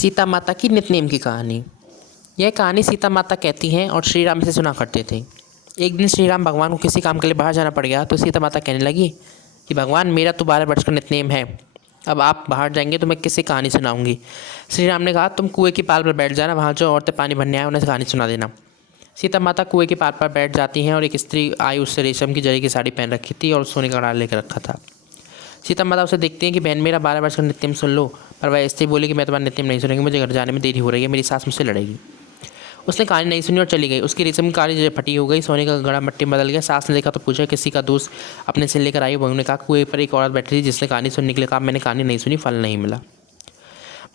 सीता माता की नितनेम की कहानी। यह कहानी सीता माता कहती हैं और श्री राम इसे सुना करते थे। एक दिन श्री राम भगवान को किसी काम के लिए बाहर जाना पड़ गया तो सीता माता कहने लगी कि भगवान, मेरा तो 12 वर्ष का नितनेम है, अब आप बाहर जाएंगे तो मैं किससे कहानी सुनाऊंगी। श्री राम ने कहा, तुम कुएं की पाल पर बैठ जाना, वहाँ जो औरतें पानी भरने आए उन्हें कहानी सुना देना। सीता माता कुएं की पाल पर बैठ जाती हैं और एक स्त्री आई, उससे रेशम की जरी की साड़ी पहन रखी थी और सोने का कड़ा लेकर रखा था। सीता माता उसे देखती हैं कि बहन, मेरा 12 वर्ष का नित्यम सुन लो। पर वह स्त्री बोली कि मैं तुम्हारा नित्यम नहीं सुनेंगी, मुझे घर जाने में देरी हो रही है, मेरी सास मुझसे लड़ेगी। उसने कहानी नहीं सुनी और चली गई। उसकी रेशम की काली जरी फटी हो गई, सोने का घड़ा मिट्टी में बदल गया। सास ने देखा तो पूछा, किसी का दोस्त अपने से लेकर आई। बहू ने कहा, कुएं पर एक औरत बैठी थी जिसने कहानी सुनने के लिए कहा, मैंने कहानी नहीं सुनी, फल नहीं मिला।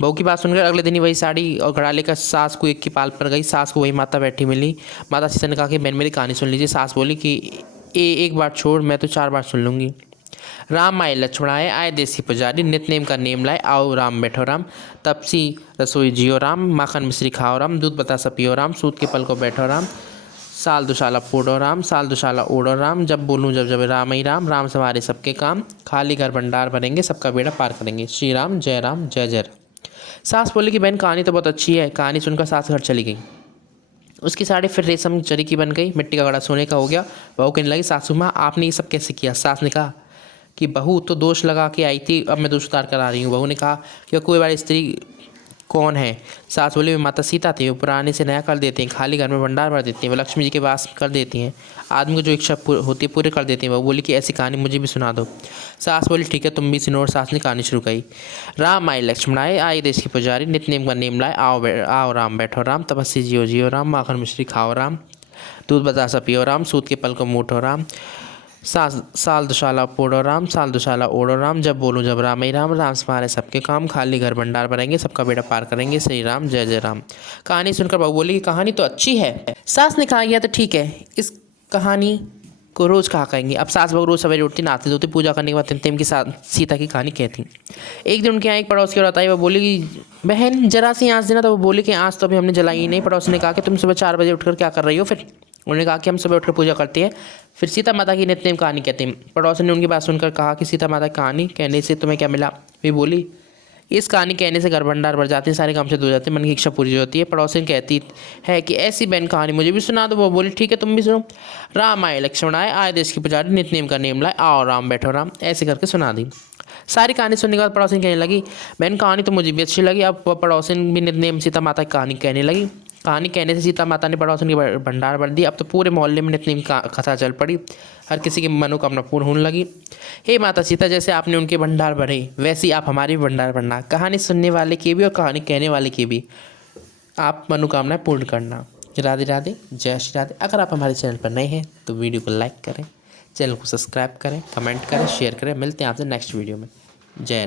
बहू की बात सुनकर अगले दिन ही वही साड़ी और घड़ा लेकर सास कुएं की पाल पर गई। सास को वही माता बैठी मिली। माता सीता ने कहा कि बहन, मेरी कहानी सुन लीजिए। सास बोली कि एक बार छोड़, मैं तो 4 बार सुन लूँगी। राम आए लक्ष्मण आए देसी पुजारी, नित नेम का नेम लाए, आओ राम बैठो राम, तपसी रसोई जियो राम, माखन मिश्री खाओ राम, दूध बतासा पियो राम, सूत के पल को बैठो राम, साल दुशाला फोड़ो राम, साल दुशाला ओढ़ो राम, जब बोलूँ जब जब राम ही राम, राम सवारे सबके काम, खाली घर भंडार भरेंगे, सबका बेड़ा पार करेंगे, श्री राम जय जय राम। सास बोली कि बहन, कहानी तो बहुत अच्छी है। कहानी सुनकर सास घर चली गई। उसकी साड़ी फिर रेशम जरी की बन गई, मिट्टी का घड़ा सोने का हो गया। बहू कहने लगी, सासू माँ, आपने ये सब कैसे किया। सास ने कहा कि बहू तो दोष लगा के आई थी, अब मैं दोष उतार कर आ रही हूँ। बहू ने कहा कि कोई वाली स्त्री कौन है। सास बोली, माता सीता थी, वो पुराने से नया कर देती हैं, खाली घर में भंडार भर देती हैं, वो लक्ष्मी जी के वास कर देती हैं, आदमी को जो इच्छा होती है पूरे कर देती हैं। वो बोली कि ऐसी कहानी मुझे भी सुना दो। सास बोली, ठीक है, तुम भी सुनो। और सास ने कहानी शुरू करी। राम आए लक्ष्मण आए देश की पुजारी, नित नेम का नेम लाए, आओ राम बैठो राम, तपस्वी जियो जियो राम, माखन मिश्री खाओ राम, दूध बतासा पियो राम, सूत के पल को मूठो राम, साल दुशाला पोड़ो राम, साल दुशाला ओढ़ो राम, जब बोलूँ जब राम ही राम, राम समारे सबके काम, खाली घर भंडार भरेंगे, सबका बेड़ा पार करेंगे, श्री राम जय राम। कहानी सुनकर बहू बोली कि कहानी तो अच्छी है। सास ने कहा, यह तो ठीक है, इस कहानी को रोज़ कहा करेंगे। अब सास बहू रोज़ सवेरे उठती, नहाती धोती, पूजा करने के बाद तिमतिम की सीता की कहानी कहती। एक दिन उनके यहाँ एक पड़ोस की औरत आई। वह बोली कि बहन, जरा सी आँच देना। तो वो बोली कि आँच तो अभी हमने जलाई ही नहीं। पड़ोस ने कहा कि तुम सुबह 4 बजे उठकर क्या कर रही हो। फिर उन्होंने कहा कि हम सुबह उठकर पूजा करते हैं। फिर सीता माता की नित्य नेम कहानी कहते हैं। पड़ोस ने उनकी बात सुनकर कहा कि सीता माता की कहानी कहने से तुम्हें क्या मिला। वे बोली, इस कहानी कहने से घर भंडार भर जाते हैं, सारे काम से दूर जाते हैं, मन की इच्छा पूरी होती है। पड़ोसन कहती है कि ऐसी बहन कहानी मुझे भी सुना दो। वो बोली, ठीक है, तुम भी सुनो। राम आए लक्ष्मण आए देश की पुजारी, नित्य नेम का नेम लाए, आओ राम बैठो राम, ऐसे करके सुना दी। सारी कहानी सुनने के बाद पड़ोसन कहने लगी, बहन, कहानी तो मुझे भी अच्छी लगी। अब वह पड़ोसन भी नित्य नेम सीता माता की कहानी कहने लगी। कहानी कहने से सीता माता ने पड़ोसन की भंडार भर दी। अब तो पूरे मोहल्ले में नित्य नेम का कथा चल पड़ी। हर किसी की मनोकामना पूर्ण होने लगी। हे माता सीता, जैसे आपने उनके भंडार भरे, वैसे ही आप हमारे भी भंडार भरना। कहानी सुनने वाले की भी और कहानी कहने वाले की भी आप मनोकामनाएं पूर्ण करना। राधे राधे, जय श्री राधे। अगर आप हमारे चैनल पर नए हैं तो वीडियो को लाइक करें, चैनल को सब्सक्राइब करें, कमेंट करें, शेयर करें। मिलते हैं आपसे नेक्स्ट वीडियो में। जय जय।